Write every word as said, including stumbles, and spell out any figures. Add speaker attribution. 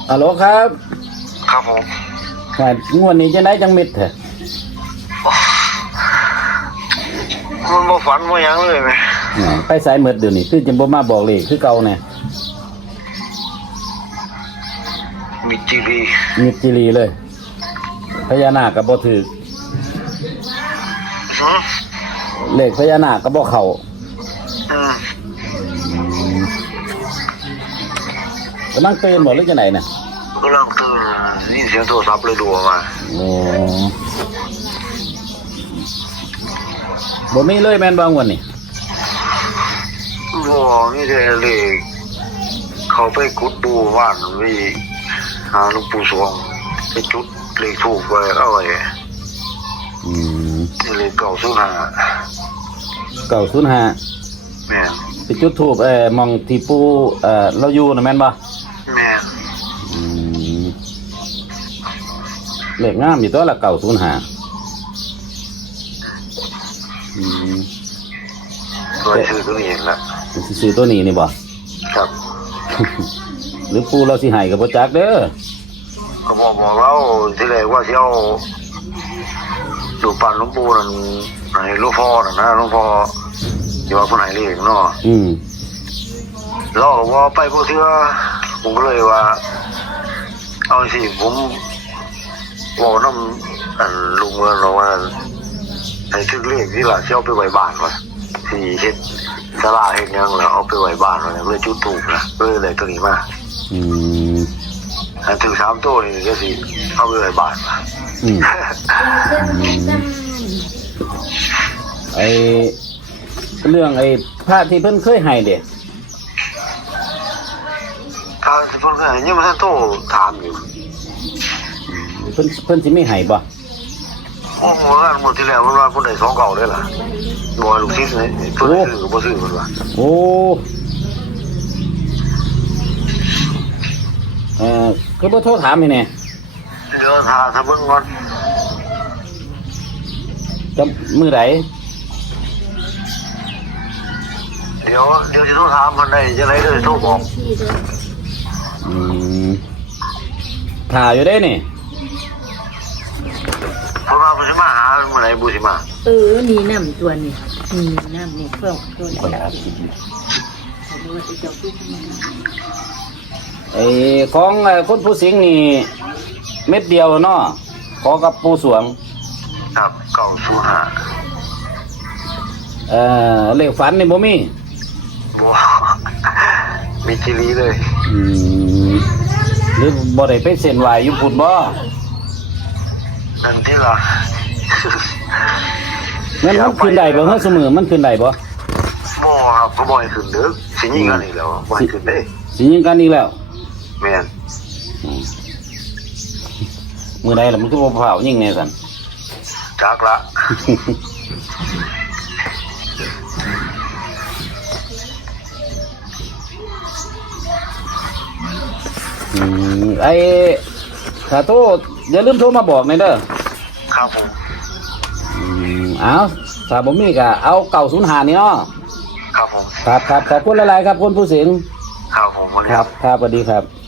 Speaker 1: ฮัลโหลครับ
Speaker 2: ครับผม
Speaker 1: ครับงวดนี้จะได้จังมิดเถอะ
Speaker 2: มันบ่ฝันบ่หยังเลยไหม
Speaker 1: ไปสายเมิดเดี๋ยวนี้คือจะบ่มาบอกเลขคือเก่าแน่
Speaker 2: มิจิรี
Speaker 1: มิจิรีเลยพญานาคก็บ่ถูกเลขพญานาคก็บ่เข้า
Speaker 2: อืม
Speaker 1: กำลังตื่นบ่หรือจังได๋น่ะ
Speaker 2: กำลังตื่นยินเสียงโทรศัพท์เลยดูมา
Speaker 1: โอ้บ่มีเลยแม่นบ่งวดนี้
Speaker 2: บ่มีแต่เลขเขาไปกุดดูบ้านวิหาหลวงปู่สวงไปจุดเลขถูกไปเอาไว้
Speaker 1: อืม
Speaker 2: เลขเก้าศูนย์ห้า
Speaker 1: เก้าศูนย์ห้า
Speaker 2: แม่
Speaker 1: ไปจุดธูปเอ่อมองที่ปู่เอ่อเราอยู่น่ะแม่นบ่
Speaker 2: แม่
Speaker 1: อืมเลขงามอยู่ตัวละเก้าศูนย์ห้าอืม
Speaker 2: ก็ซื้อตัวนี้ละ
Speaker 1: ซื้อตัวนี้นี่บ่
Speaker 2: ครับ
Speaker 1: หรือปู่เราสิให้ก็บ่จักเด้อ
Speaker 2: ก็บอกบอกเราที่แรกว่าสิเอาดูปานหลวงปู่นั่นให้หลวงพ่อน่ะนะหลวงพ่อที่ว่าเพิ่นให้เลขเนาะ
Speaker 1: อืม
Speaker 2: เราก็ว่าไปบ่เทื่อผมก็เลยว่าเอาสิผมบอกนำอันลุงเมืองเราว่าให้ถึกเลขที่ล่ะสิเอาไปไว้บ้านว่าสิเฮ็ดศาลาเฮ็ดหยังแล้วเอาไปไว้บ้านว่าเลยจุดธูปนะเลยได้ตัวนี้มา
Speaker 1: อืม
Speaker 2: อันถึงสามตัวนี่ก็สิเอาไปไว้บ้านว่า
Speaker 1: อืมไอ้เรื่องไอ้พระที่เพิ่นเคยให้เด้
Speaker 2: ทางเพิ่นก็ยังบ่ทันโทรถามอยู่
Speaker 1: เพิ่นเพิ่นสิมีให้บ่
Speaker 2: โอ้โหงานหมดที่แล้วมันว่าเพิ่นได้สองเก่าเด้อล่ะบ่ลูกศิษย์นี่เพิ่นซื้อก็บ่ซื้อเพิ่นว่า
Speaker 1: โอ้เอ่อคือบ่โทรถามนี่แน่
Speaker 2: เดี๋ยวถามถ้าเบิ่งก่อน
Speaker 1: จะมื้อใด
Speaker 2: เดี๋ยวเดี๋ยวจะโทรถามเพิ่นได้จังได๋เด้อโทรบอก
Speaker 1: อืมถ่าอยู่ได้นี่
Speaker 2: เพราะว่าเพิ่นสิมาหาเมื่อไหร่บ่สิมา
Speaker 3: เออนี่น้ำตัวนี่นี่น้ำนี่เพิ่มตัวนี้
Speaker 1: ไอ้ของไอ้คนผู้สิงห์นี่เม็ดเดียวเนาะขอกับปู่สวง
Speaker 2: ครับเก้าศูนย์ห้า
Speaker 1: เอ่อเลขฝันนี่บ่มี
Speaker 2: บ่มีจิรีเลย
Speaker 1: อืมหรือบ่ได้ไปเส้นไหว้อยู่พุ่นบ่
Speaker 2: นั่นที่ล่ะ
Speaker 1: มันมันขึ้นได้บ่เฮาซุมื้อมันขึ้นได้บ่
Speaker 2: บ่ครับก็บ่ให้ขึ้นเด้อสิยิงกันอีกแล้วบ่ให้ขึ้นเด้
Speaker 1: สิยิงกันอีกแล้ว
Speaker 2: แม่น
Speaker 1: มื้อใดล่ะมันคือบ่เผายิงแน่ซั่น
Speaker 2: จักละ
Speaker 1: อืมไอ้ถ้าโทรอย่าลืมโทรมาบอกหน่อยเด้อ
Speaker 2: ครับผม
Speaker 1: อืมเอาถ้าบ่มีก็เอาเก้าศูนย์ห้านี่เนาะ
Speaker 2: ครับผม
Speaker 1: ครับครับขอบคุณหลายๆครับคุณผู้สิงห์
Speaker 2: ครับผม
Speaker 1: ครับครับสวัสดีครับ